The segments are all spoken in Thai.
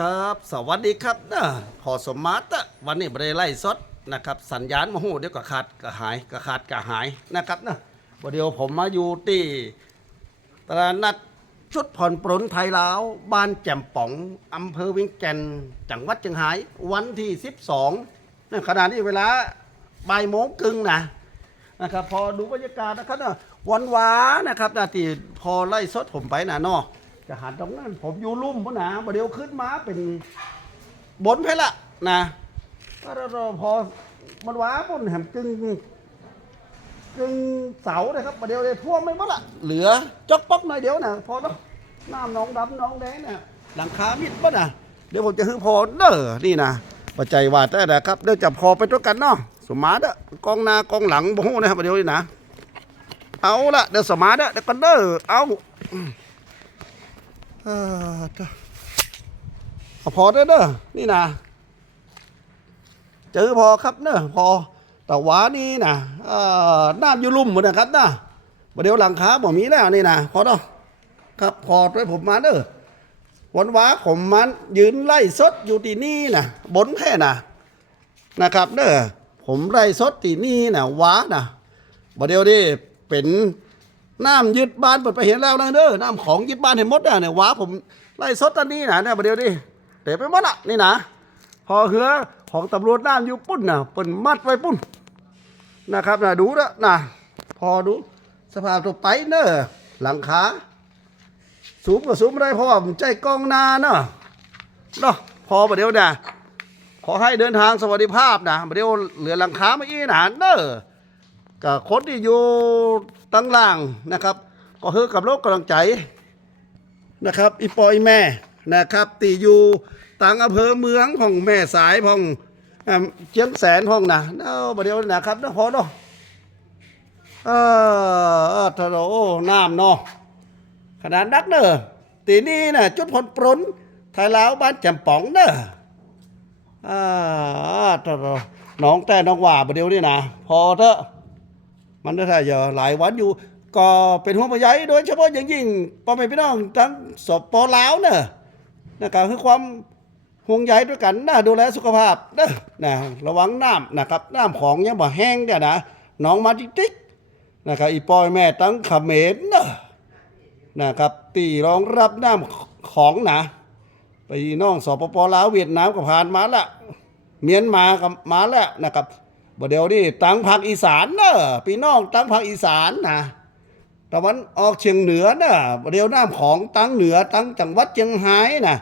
ครับ สวัสดีครับนะพอสมมาตรวันนี้บริไล่สดนะครับ สัญญาณมาหูเดี๋ยวก็ขาดก็หายก็ขาดก็หายนะครับนะวันเดียวผมมาอยู่ที่ตลาดนัดชุดผ่อนปลนไทยลาว บ้านแจ่มป๋องอำเภอเวิงแก่นจังหวัดเชียงราย วันที่ 12นะขณะนี้เวลาบ่ายโมงครึ่งนะนะครับ พอดูบรรยากาศนะครับนะวันวานะครับนาทีพอไล่สดผมไปนะเนอ จะหันตรงนั้น ผมอยู่ลุ่มพนะประเดี๋ยวขึ้นมาเป็นบนเพละนะก็เราพอมันว้าปุ่นแหมกึ่งกึ่งเสาเลยครับประเดี๋ยวเลยท่วมไม่หมดละเหลือจอกป๊อกหน่อยเดียวนะพอเนาะน้ำหน้องดำหน้องแดงเนี่ยหลังคามิดปะนะเดี๋ยวผมจะฮือพอเด้อนี่นะปัจจัยว่าแต่นะครับเดี๋ยวจะพอไปด้วยกันเนาะสมมาเด้อกองหน้ากองหลังบ่ฮู้นะครับประเดี๋ยวนี้นะเอาละเดี๋ยวสมาเด้อเดี๋ยวกันเด้อเอา เออเด้เอาพอเด้อเด้อนี่นะเจอพอครับเนอะพอแต่ว่านี่นะอน้ำอยู่ลุ่มหมดนะครับนะประเดี๋ยวหลังคาบ่มีแล้วนี่นะพอเนาะครับพอด้วยผมมาเด้อวันว้าผมมันยืนไล่สดอยู่ที่นี่นะบนแค่นะนะครับเด้อผมไล่สดที่นี่นะว้านะบ่เดี๋ยวดิเป็น น้ำยึดบ้านเปิดไปเห็นแล้วนะเด้อน้ำของยึดบ้านเห็นหมดอะเนี่ยว้าผมไล่สดตอนนี้นะเนี่ยบ่เดี๋ยวดิเตะไปหมดอะนี่นะพอเหือของตำรวจน้ำอยู่ปุ้นน่ะเปิ่นมัดไว้ปุ้นนะครับนะดูนะนะพอดูสภาพตัวไปเนอะหลังคาสูงก็สูงไม่ได้เพราะว่าผมใจกองนาเนาะเนาะพอบ่เดี๋ยวเนี่ยขอให้เดินทางสวัสดิภาพนะบ่เดี๋ยวเหลือหลังคาไม่อีหนานเนอะ ก็คนที่อยู่ตั้งล่างนะครับ ก็คือกับโลกกำลังใจนะครับ อีปอยแม่นะครับตีอยู่ต่างอำเภอเมืองของแม่สายของเชียงแสนของนะเอาประเดี๋ยวนะครับนะพอเนาะเออเออทะโลน้ำเนาะขนาดนักเนอะตีนี้นะจุดผลปรนไทยลาวบ้านแจ่มป๋องเนอะอ่าทะโลน้องแต่น้องว่าประเดี๋ยวนี้นะพอเถอะ มันได้อย่าหลายวันอยู่ ก็เป็นห่วงใยโดยเฉพาะอย่างยิ่งพ่อแม่พี่น้องทั้งสปลาวเนอะนะครับคือความห่วงใยด้วยกันนะดูแลสุขภาพเด้อนะระวังน้ำนะครับน้ำของยังบ่แห้งเนี่ยนะน้องมาติ๊กติ๊กนะครับอีปอยแม่ตั้งเขมรเนะนะครับตีรองรับน้ำของนะไปน้องสปปลาวเวียดนามก็ผ่านมาละเมียนมาก็มาแล้วนะครับ บ่เดี๋ยวนี้ตั้งภาคอีสานเนอะพี่น้องตังภาคอีสานนะตะวันออกเชียงเหนือเนอะบ่เดี๋ยวน้ำของตังเหนือตังจังหวัดเชียงรายนะ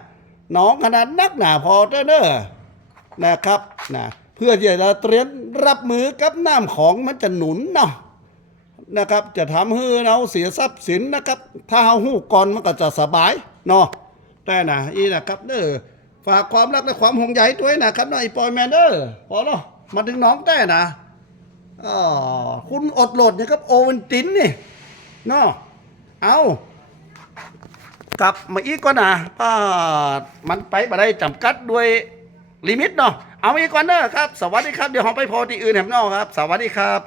น้องขนาดนักหนาพอเด้อเนอะนะครับนะเพื่อที่จะเตรียมรับมือกับน้ำของมันจะหนุนเนาะนะครับจะทำให้เราเสียทรัพย์สินนะครับ ถ้าเฮาหู้ก่อนมันก็จะสบายเนาะแต่นะอีนะครับเด้อฝากความรักและความห่วงใยด้วยนะครับเนาะอีปอยแมนเดอพอเนาะ มาถึงน้องแต่นะอ๋อคุณอดโหลดนะครับโอเวนตินนี่เนาะเอากลับมาอีกก่อนนะป้ามันไปมาได้จำกัดด้วยลิมิตเนาะเอาอีกก่อนเนอะครับ สวัสดีครับ เดี๋ยวหอมไปพอที่อื่นแหมเนาะครับ สวัสดีครับ